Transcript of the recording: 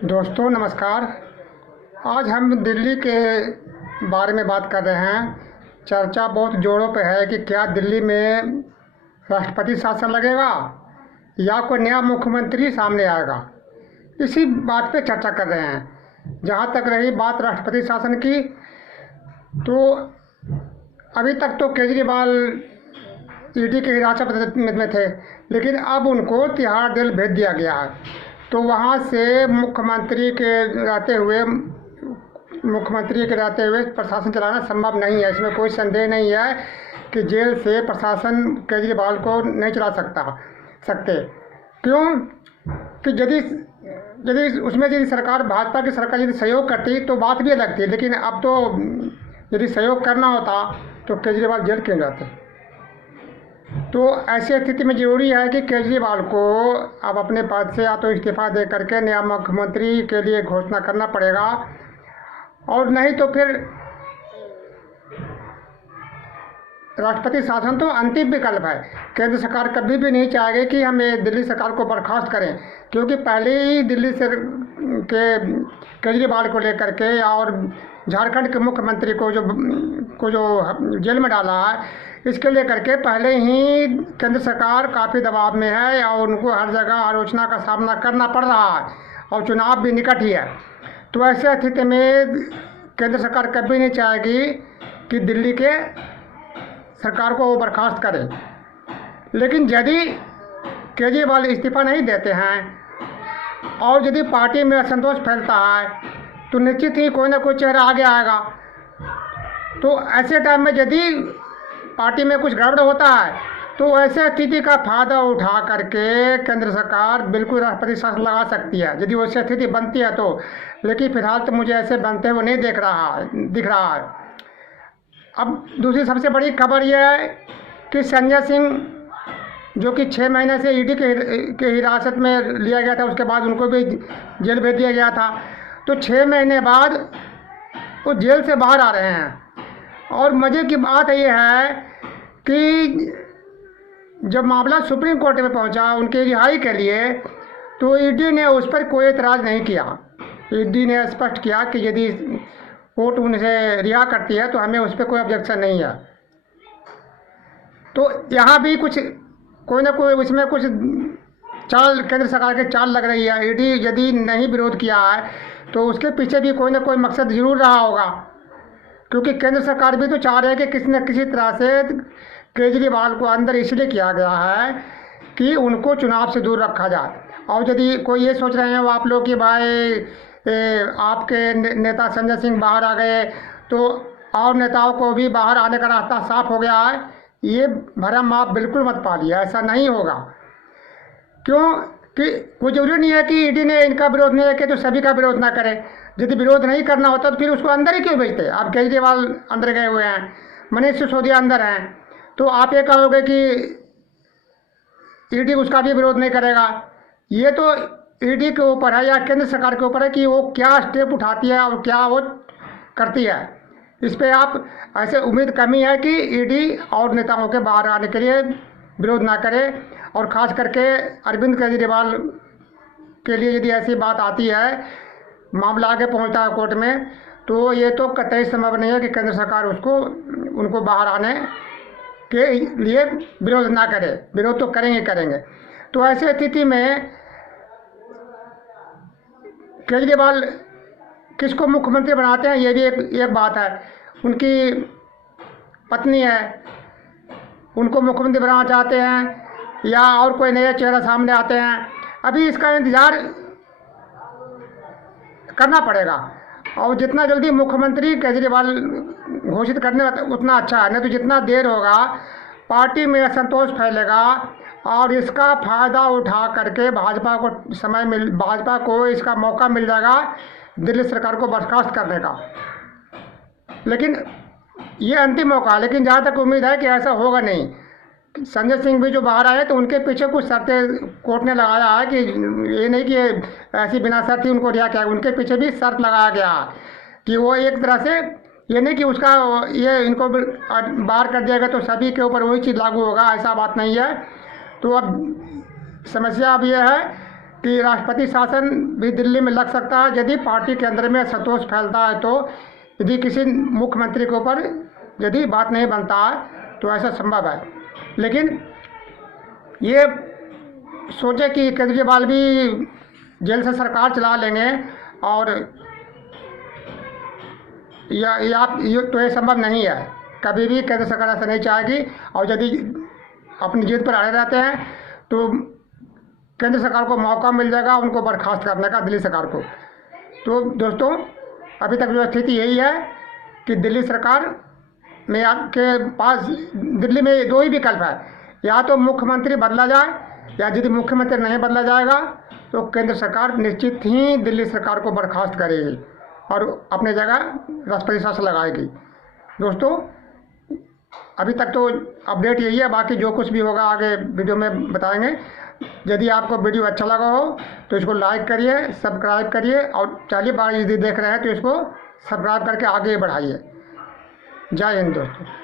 दोस्तों नमस्कार। आज हम दिल्ली के बारे में बात कर रहे हैं। चर्चा बहुत जोरों पे है कि क्या दिल्ली में राष्ट्रपति शासन लगेगा या कोई नया मुख्यमंत्री सामने आएगा। इसी बात पे चर्चा कर रहे हैं। जहाँ तक रही बात राष्ट्रपति शासन की, तो अभी तक तो केजरीवाल ईडी के हिरासत में थे, लेकिन अब उनको तिहाड़ जेल भेज दिया गया है। तो वहाँ से मुख्यमंत्री के रहते हुए प्रशासन चलाना संभव नहीं है। इसमें कोई संदेह नहीं है कि जेल से प्रशासन केजरीवाल को नहीं चला सकते। क्यों कि यदि उसमें यदि सरकार, भाजपा की सरकार यदि सहयोग करती तो बात भी अलग थी, लेकिन अब तो यदि सहयोग करना होता तो केजरीवाल जेल क्यों जाते। तो ऐसी स्थिति में ज़रूरी है कि केजरीवाल को अब अपने पद से या तो इस्तीफा दे करके नया मुख्यमंत्री के लिए घोषणा करना पड़ेगा, और नहीं तो फिर राष्ट्रपति शासन तो अंतिम विकल्प है। केंद्र सरकार कभी भी नहीं चाहेगी कि हम ये दिल्ली सरकार को बर्खास्त करें, क्योंकि पहले ही दिल्ली से के केजरीवाल को लेकर के और झारखंड के मुख्यमंत्री को जो जेल में डाला है, इसके लेकर के पहले ही केंद्र सरकार काफ़ी दबाव में है और उनको हर जगह आलोचना का सामना करना पड़ रहा है, और चुनाव भी निकट ही है। तो ऐसे स्थिति में केंद्र सरकार कभी नहीं चाहेगी कि दिल्ली के सरकार को वो बर्खास्त करे। लेकिन यदि केजरीवाल इस्तीफा नहीं देते हैं और यदि पार्टी में असंतोष फैलता है, तो निश्चित ही कोई ना कोई चेहरा आगे आएगा। तो ऐसे टाइम में यदि पार्टी में कुछ गड़बड़ होता है, तो ऐसे स्थिति का फायदा उठा करके केंद्र सरकार बिल्कुल राष्ट्रपति शासन लगा सकती है, यदि वैसी स्थिति बनती है तो। लेकिन फिलहाल तो मुझे ऐसे बनते हुए नहीं दिख रहा है। अब दूसरी सबसे बड़ी खबर यह है कि संजय सिंह, जो कि 6 महीने से ईडी के हिरासत में लिया गया था, उसके बाद उनको भी जेल भेज दिया गया था। तो 6 महीने बाद वो जेल से बाहर आ रहे हैं। और मज़े की बात ये है कि जब मामला सुप्रीम कोर्ट में पहुंचा उनके रिहाई के लिए, तो ईडी ने उस पर कोई एतराज़ नहीं किया। ईडी ने स्पष्ट किया कि यदि कोर्ट उनसे रिहा करती है तो हमें उस पर कोई ऑब्जेक्शन नहीं है। तो यहाँ भी कोई ना कोई उसमें कुछ चाल, केंद्र सरकार की चाल लग रही है। ईडी यदि नहीं विरोध किया है तो उसके पीछे भी कोई ना कोई मकसद जरूर रहा होगा, क्योंकि केंद्र सरकार भी तो चाह रही है कि किसी न किसी तरह से केजरीवाल को अंदर इसलिए किया गया है कि उनको चुनाव से दूर रखा जाए। और यदि कोई ये सोच रहे हैं वो आप लोग कि भाई आपके नेता संजय सिंह बाहर आ गए तो और नेताओं को भी बाहर आने का रास्ता साफ हो गया है, ये भरम आप बिल्कुल मत पालिए। ऐसा नहीं होगा। क्यों कि कोई ज़रूरी नहीं है कि ईडी ने इनका विरोध नहीं किया तो सभी का विरोध ना करे। यदि विरोध नहीं करना होता तो फिर उसको अंदर ही क्यों भेजते। अब केजरीवाल अंदर गए हुए हैं, मनीष सिसोदिया अंदर हैं, तो आप ये कहोगे कि ईडी उसका भी विरोध नहीं करेगा। ये तो ईडी के ऊपर है या केंद्र सरकार के ऊपर है कि वो क्या स्टेप उठाती है और क्या वो करती है। इस पर आप ऐसे उम्मीद कमी है कि ईडी और नेताओं के बाहर आने के लिए विरोध ना करे। और ख़ास करके अरविंद केजरीवाल के लिए यदि ऐसी बात आती है, मामला आगे पहुंचता है कोर्ट में, तो ये तो कतई संभव नहीं है कि केंद्र सरकार उनको बाहर आने के लिए विरोध ना करे। विरोध तो करेंगे। तो ऐसी स्थिति में केजरीवाल किसको मुख्यमंत्री बनाते हैं, ये भी एक बात है। उनकी पत्नी है, उनको मुख्यमंत्री बनाना चाहते हैं या और कोई नया चेहरा सामने आते हैं, अभी इसका इंतज़ार करना पड़ेगा। और जितना जल्दी मुख्यमंत्री केजरीवाल घोषित करने उतना अच्छा है। नहीं तो जितना देर होगा पार्टी में असंतोष फैलेगा और इसका फ़ायदा उठा करके भाजपा को इसका मौका मिल जाएगा दिल्ली सरकार को बर्खास्त करने का। लेकिन ये अंतिम मौका है। लेकिन जहाँ तक उम्मीद है कि ऐसा होगा नहीं। संजय सिंह भी जो बाहर आए तो उनके पीछे कुछ शर्तें कोर्ट ने लगाया है कि ये नहीं कि ऐसी बिना शर्त ही उनको रिहा किया। उनके पीछे भी शर्त लगाया गया कि वो एक तरह से ये नहीं कि उसका ये इनको बाहर कर दिया गया तो सभी के ऊपर वही चीज़ लागू होगा, ऐसा बात नहीं है। तो अब समस्या अब ये है कि राष्ट्रपति शासन भी दिल्ली में लग सकता है यदि पार्टी के अंदर में संतोष फैलता है, तो यदि किसी मुख्यमंत्री के ऊपर यदि बात नहीं बनता है तो ऐसा संभव है। लेकिन ये सोचे कि केजरीवाल भी जेल से सरकार चला लेंगे और तो ये संभव नहीं है। कभी भी केंद्र सरकार ऐसा नहीं चाहेगी, और यदि अपनी जिद पर अड़े रहते हैं तो केंद्र सरकार को मौका मिल जाएगा उनको बर्खास्त करने का, दिल्ली सरकार को। तो दोस्तों, अभी तक जो स्थिति यही है कि दिल्ली सरकार में आपके पास दिल्ली में दो ही विकल्प है, या तो मुख्यमंत्री बदला जाए, या यदि मुख्यमंत्री नहीं बदला जाएगा तो केंद्र सरकार निश्चित ही दिल्ली सरकार को बर्खास्त करेगी और अपने जगह राष्ट्रपति शासन लगाएगी। दोस्तों, अभी तक तो अपडेट यही है, बाकी जो कुछ भी होगा आगे वीडियो में बताएंगे। यदि आपको वीडियो अच्छा लगा हो तो इसको लाइक करिए, सब्सक्राइब करिए, और चलिए बार यदि देख रहे हैं तो इसको सब्सक्राइब करके आगे बढ़ाइए। जय हिंद दोस्तों।